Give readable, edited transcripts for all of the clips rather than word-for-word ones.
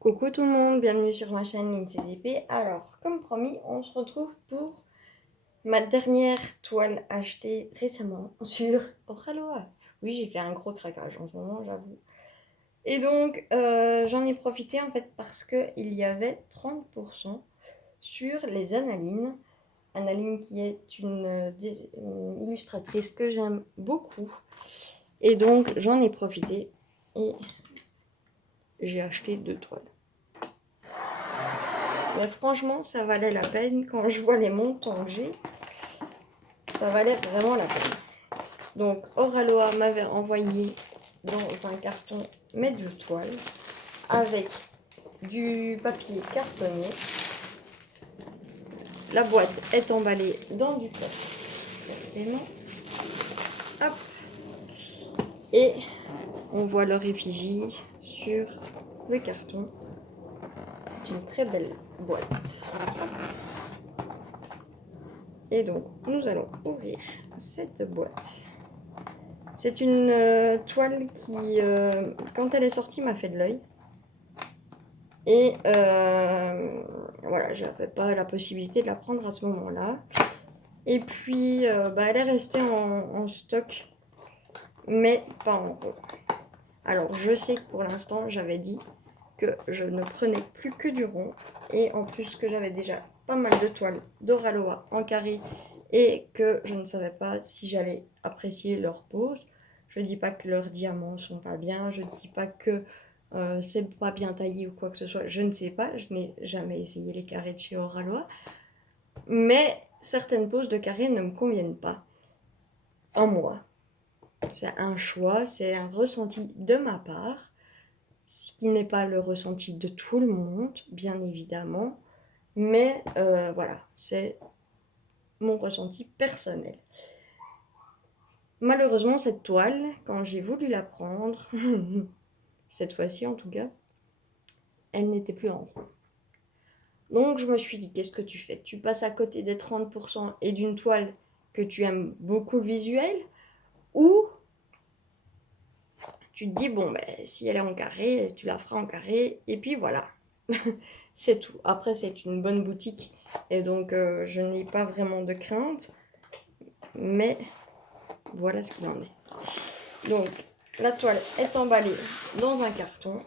Coucou tout le monde, bienvenue sur ma chaîne LinkedIn. Alors, comme promis, on se retrouve pour ma dernière toile achetée récemment sur Oraloa. Oui, j'ai fait un gros craquage en ce moment, j'avoue. Et donc, j'en ai profité en fait parce qu'il y avait 30% sur les Annalines. Annaline qui est une illustratrice que j'aime beaucoup. Et donc, j'en ai profité et j'ai acheté 2 toiles. Mais franchement, ça valait la peine. Quand je vois les montants que j'ai, ça valait vraiment la peine. Donc, Oraloa m'avait envoyé dans un carton mes 2 toiles avec du papier cartonné. La boîte est emballée dans du plastique, forcément. Hop. Et on voit leur effigie sur le carton. C'est une très belle boîte. Et donc, nous allons ouvrir cette boîte. C'est une toile qui, quand elle est sortie, m'a fait de l'œil. Et voilà, j'avais pas la possibilité de la prendre à ce moment-là. Et puis, elle est restée en stock, mais pas en rond. Alors, je sais que pour l'instant, j'avais dit que je ne prenais plus que du rond. Et en plus que j'avais déjà pas mal de toiles d'Oraloa en carré et que je ne savais pas si j'allais apprécier leur pose. Je ne dis pas que leurs diamants sont pas bien, je ne dis pas que c'est pas bien taillé ou quoi que ce soit, je ne sais pas, je n'ai jamais essayé les carrés de chez Oraloa. Mais certaines poses de carré ne me conviennent pas. En moi. C'est un choix, c'est un ressenti de ma part, ce qui n'est pas le ressenti de tout le monde, bien évidemment. Mais voilà, c'est mon ressenti personnel. Malheureusement, cette toile, quand j'ai voulu la prendre, cette fois-ci en tout cas, elle n'était plus en rond. Donc je me suis dit, qu'est-ce que tu fais? Tu passes à côté des 30% et d'une toile que tu aimes beaucoup le visuel, ou tu te dis, bon, si elle est en carré, tu la feras en carré, et puis voilà. C'est tout. Après, c'est une bonne boutique, et donc je n'ai pas vraiment de crainte, mais voilà ce qu'il en est. Donc, la toile est emballée dans un carton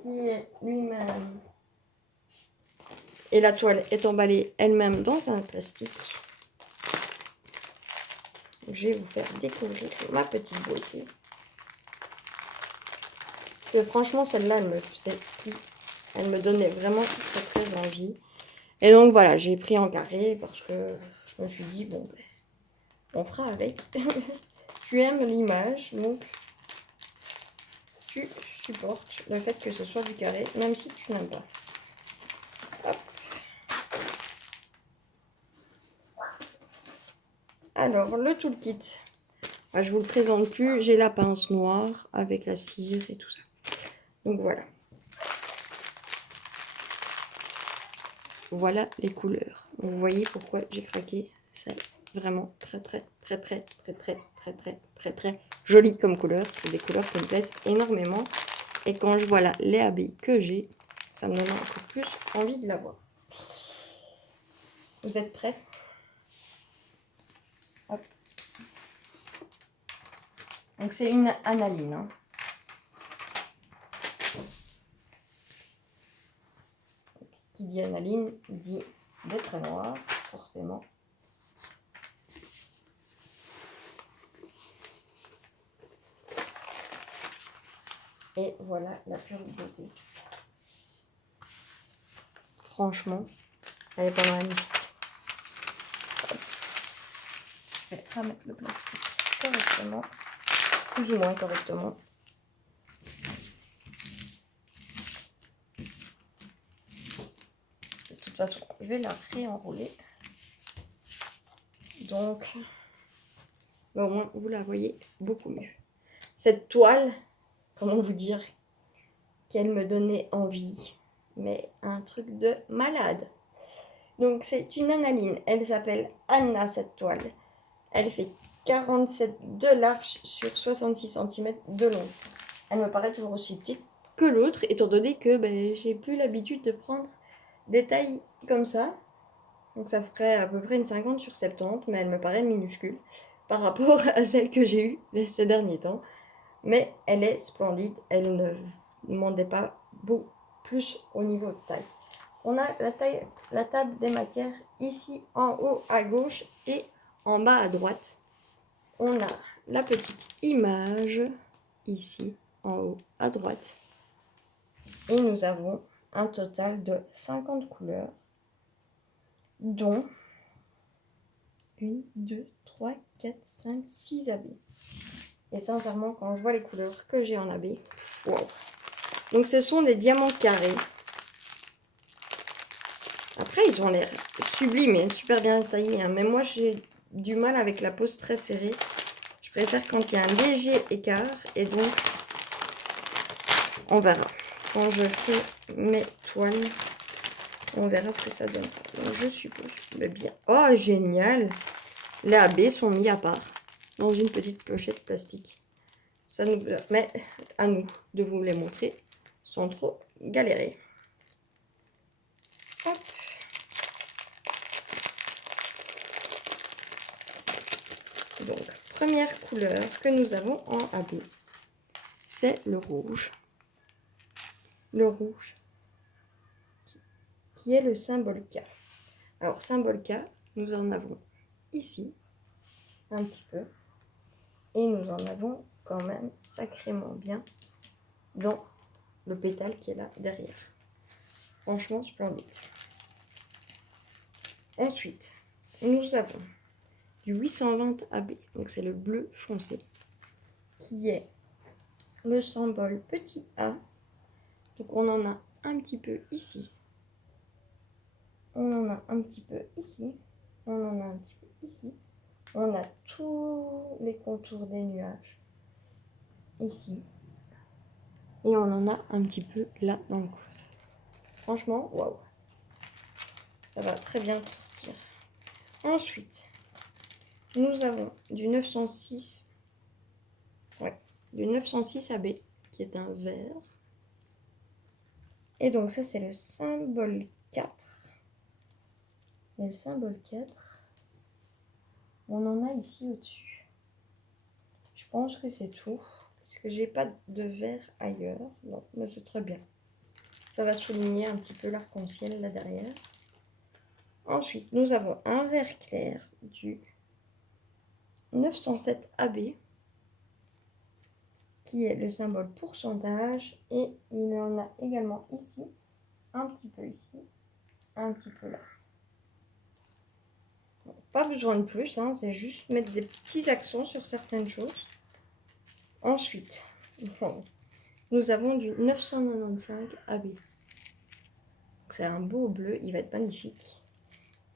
qui est lui-même. Et la toile est emballée elle-même dans un plastique. Je vais vous faire découvrir ma petite beauté. Parce que franchement, celle-là, elle me donnait vraiment très très envie. Et donc voilà, j'ai pris en carré parce que je me suis dit, bon, on fera avec. Tu aimes l'image, donc tu supportes le fait que ce soit du carré, même si tu n'aimes pas. Hop. Alors, le toolkit, je vous le présente plus. J'ai la pince noire avec la cire et tout ça. Donc voilà. Voilà les couleurs. Vous voyez pourquoi j'ai craqué. C'est vraiment très très très très très très très très très très joli comme couleur. C'est des couleurs qui me plaisent énormément. Et quand je vois là les habits que j'ai, ça me donne encore plus envie de l'avoir. Vous êtes prêts? Hop. Donc c'est une Annaline. Hein. Qui dit Annaline dit des traits noirs, forcément. Et voilà la pure beauté. Franchement, elle est pas mal. Je vais remettre le plastique correctement, plus ou moins correctement. De toute façon, je vais la réenrouler. Donc, au moins, vous la voyez beaucoup mieux. Cette toile, comment vous dire, qu'elle me donnait envie, mais un truc de malade. Donc, c'est une Annaline. Elle s'appelle Anna, cette toile. Elle fait 47 de large sur 66 cm de long. Elle me paraît toujours aussi petite. que l'autre, étant donné que ben, j'ai plus l'habitude de prendre des tailles comme ça. Donc ça ferait à peu près une 50 sur 70, mais elle me paraît minuscule par rapport à celle que j'ai eue ces derniers temps. Mais elle est splendide, elle ne demandait pas beaucoup plus au niveau de taille. On a la table des matières ici en haut à gauche et en bas à droite. On a la petite image ici en haut à droite. Et nous avons un total de 50 couleurs, dont 1, 2, 3, 4, 5, 6 AB. Et sincèrement, quand je vois les couleurs que j'ai en AB, wow. Donc ce sont des diamants carrés. Après, ils ont l'air sublimes et super bien taillés, hein. Mais moi, j'ai du mal avec la pose très serrée. Je préfère quand il y a un léger écart. Et donc, on verra. Quand je fais mes toiles, on verra ce que ça donne. Donc, je suppose. Mais bien. Oh, génial! Les AB sont mis à part dans une petite pochette plastique. Ça nous permet à nous de vous les montrer sans trop galérer. Hop. Donc, première couleur que nous avons en AB, c'est le rouge. Le rouge qui est le symbole K. Alors, symbole K, nous en avons ici, un petit peu. Et nous en avons quand même sacrément bien dans le pétale qui est là derrière. Franchement, splendide. Ensuite, nous avons du 820 AB, donc c'est le bleu foncé, qui est le symbole petit a. Donc on en a un petit peu ici, on en a un petit peu ici, on en a un petit peu ici, on a tous les contours des nuages ici, et on en a un petit peu là dans le cou. Franchement, waouh, ça va très bien sortir. Ensuite, nous avons du 906, du 906 AB, qui est un vert. Et donc ça, c'est le symbole 4. Et le symbole 4, on en a ici au-dessus. Je pense que c'est tout, parce que j'ai pas de vert ailleurs. Non, mais c'est très bien. Ça va souligner un petit peu l'arc-en-ciel là derrière. Ensuite, nous avons un vert clair du 907 AB, qui est le symbole pourcentage. Et il y en a également ici, un petit peu ici, un petit peu là. Bon, pas besoin de plus, hein, c'est juste mettre des petits accents sur certaines choses. Ensuite, nous avons du 995 AB. C'est un beau bleu, il va être magnifique.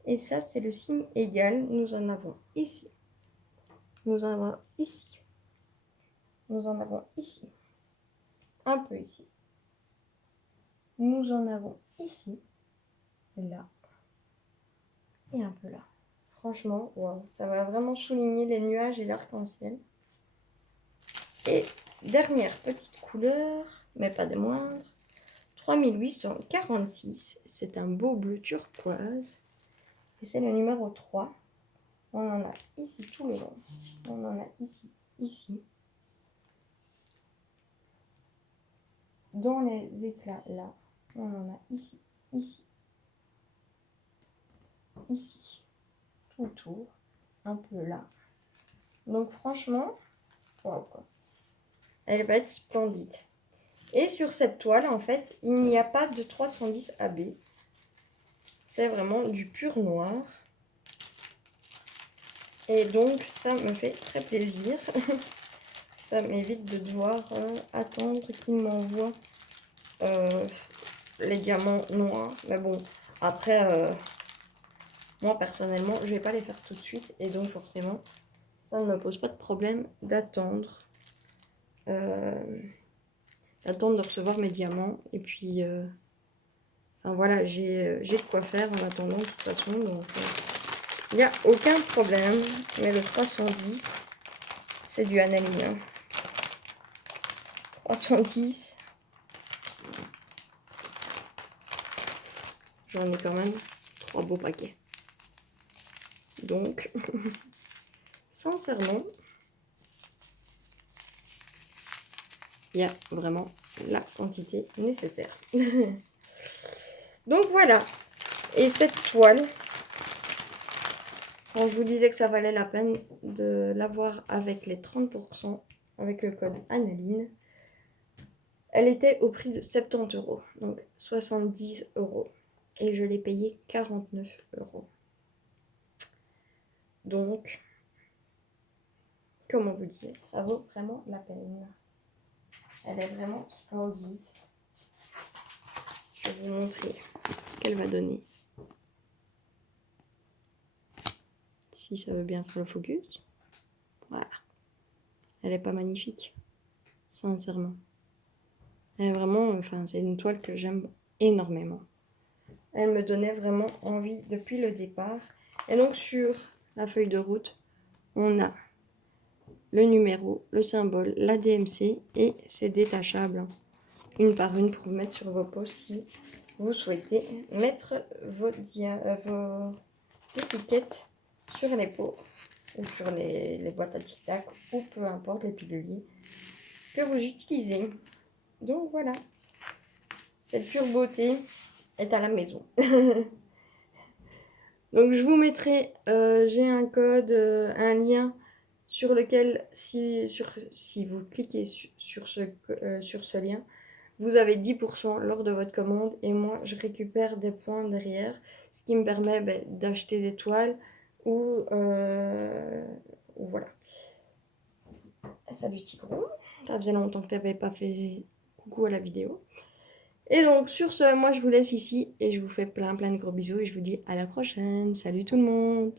Et ça, c'est le signe égal. Nous en avons ici. Nous en avons ici. Nous en avons ici. Un peu ici. Nous en avons ici. Là. Et un peu là. Franchement, waouh, ça va vraiment souligner les nuages et l'arc-en-ciel. Et dernière petite couleur, mais pas des moindres, 3846. C'est un beau bleu turquoise. Et c'est le numéro 3. On en a ici tout le long. On en a ici, ici. Dans les éclats là. On en a ici, ici. Ici. Tout autour. Un peu là. Donc franchement, wow, quoi. Elle va être splendide. Et sur cette toile, en fait, il n'y a pas de 310 AB. C'est vraiment du pur noir. Et donc, ça me fait très plaisir. Ça m'évite de devoir attendre qu'il m'envoie les diamants noirs. Mais bon, après, moi, personnellement, je ne vais pas les faire tout de suite. Et donc, forcément, ça ne me pose pas de problème d'attendre. D'attendre de recevoir mes diamants. Et puis, enfin, voilà, j'ai de quoi faire en attendant, de toute façon. Donc, il n'y a aucun problème. Mais le 310, c'est du aniline. 310, j'en ai quand même 3 beaux paquets. Donc, sincèrement, il y a vraiment la quantité nécessaire. Donc voilà. Et cette toile, quand je vous disais que ça valait la peine de l'avoir avec les 30%, avec le code Analine, elle était au prix de 70 €, donc 70 €. Et je l'ai payé 49 €. Donc, comment vous dire, ça vaut vraiment la peine. Elle est vraiment splendide. Je vais vous montrer ce qu'elle va donner. Si ça veut bien faire le focus. Voilà. Elle est pas magnifique, sincèrement. Elle est vraiment, enfin, c'est une toile que j'aime énormément. Elle me donnait vraiment envie depuis le départ. Et donc sur la feuille de route, on a le numéro, le symbole, la DMC et c'est détachable une par une pour vous mettre sur vos pots si vous souhaitez mettre vos étiquettes sur les pots ou sur les boîtes à tic-tac ou peu importe les piluliers que vous utilisez. Donc voilà, cette pure beauté est à la maison. Donc je vous mettrai, j'ai un code, un lien sur lequel si vous cliquez sur ce lien, vous avez 10% lors de votre commande et moi je récupère des points derrière, ce qui me permet d'acheter des toiles ou voilà. Salut Tigron, ça faisait longtemps que tu n'avais pas fait coucou à la vidéo. Et donc sur ce, moi je vous laisse ici et je vous fais plein de gros bisous et je vous dis à la prochaine. Salut tout le monde!